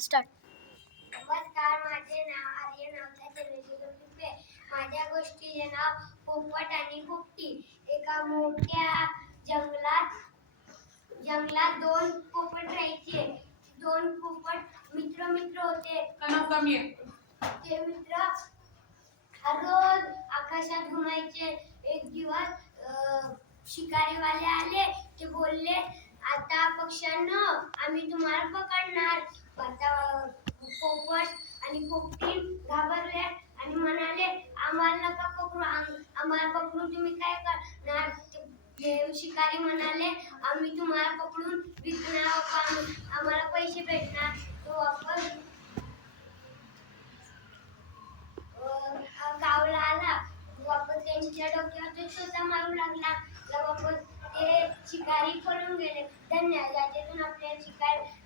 Start नमस्कार माझे नाव आर्य नवता माझ्या गोष्टीचे नाव पोपट आणि पोपटी. एका मोठ्या जंगलात जंगलात दोन पोपट राहायचे. दोन पोपट मित्र मित्र होते ते मित्र रोज आकाशात घुमायचे. एक दिवस अं, शिकारीवाले आले. ते बोलले आता पक्ष्यांनो आम्ही तुम्हाला पकडणार. पोपट आणि पोपटी घाबरले आणि म्हणाले आम्हाला नका पकडू आम्हाला पकडून तुम्ही काय करणार? शिकारी म्हणाले आम्ही तुम्हाला पकडून विकणार आम्हाला पैसे भेटणार. तो आपण गावला आला. वापस त्यांच्या डोक्यावर तो स्वतः मारू लागला. वापस ते शिकारी पळून गेले. धन्यवाद याच्यातून आपल्या शिकारी